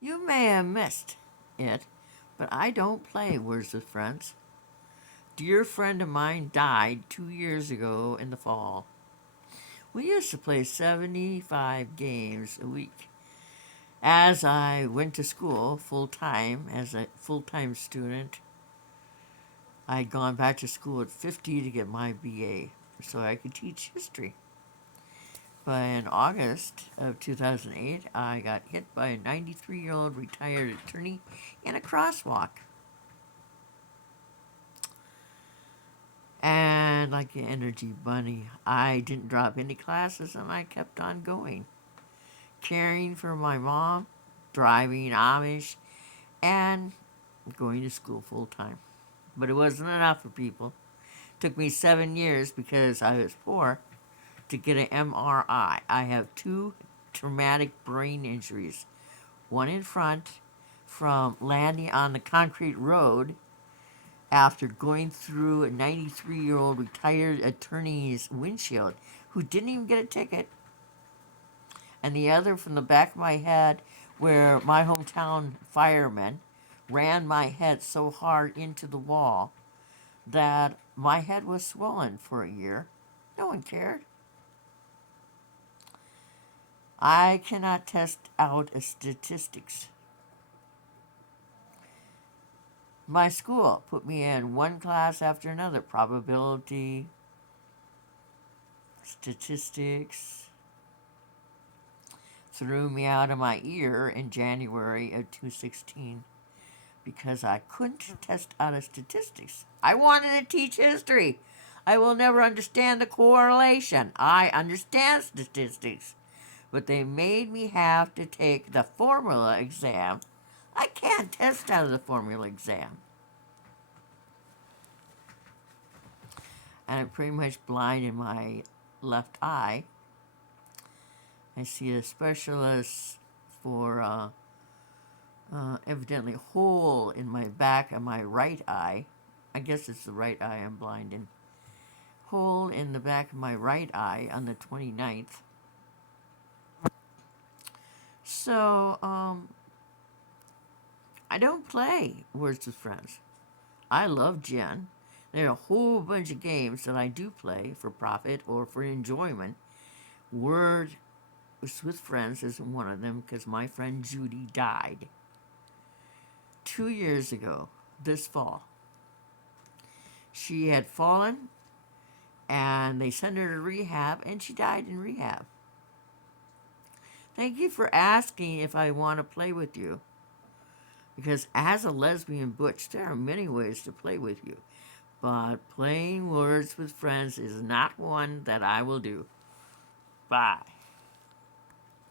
You may have missed it, but I don't play Words with Friends. Dear friend of mine died 2 years ago in the fall. We used to play 75 games a week. As I went to school full time, as a full time student, I'd gone back to school at 50 to get my BA so I could teach history. But in August of 2008, I got hit by a 93-year-old retired attorney in a crosswalk. And like an energy bunny, I didn't drop any classes and I kept on going. Caring for my mom, driving Amish, and going to school full time. But it wasn't enough for people. It took me 7 years because I was poor to get an MRI. I have two traumatic brain injuries, one in front from landing on the concrete road after going through a 93-year-old retired attorney's windshield who didn't even get a ticket, and the other from the back of my head where my hometown fireman ran my head so hard into the wall that my head was swollen for a year. No one cared. I cannot test out a statistics. My school put me in one class after another: probability, statistics. Threw me out of my ear in January of 2016 because I couldn't test out a statistics. I wanted to teach history. I will never understand the correlation. I understand statistics, but they made me have to take the formula exam. I can't test out of the formula exam. And I'm pretty much blind in my left eye. I see a specialist for evidently hole in my back of my right eye. I guess it's the right eye I'm blind in. Hole in the back of my right eye on the 29th. So, I don't play Words with Friends. I love Jen. There are a whole bunch of games that I do play for profit or for enjoyment. Words with Friends isn't one of them because my friend Judy died 2 years ago this fall. She had fallen and they sent her to rehab and she died in rehab. Thank you for asking if I want to play with you. Because as a lesbian butch, there are many ways to play with you. But playing Words with Friends is not one that I will do. Bye.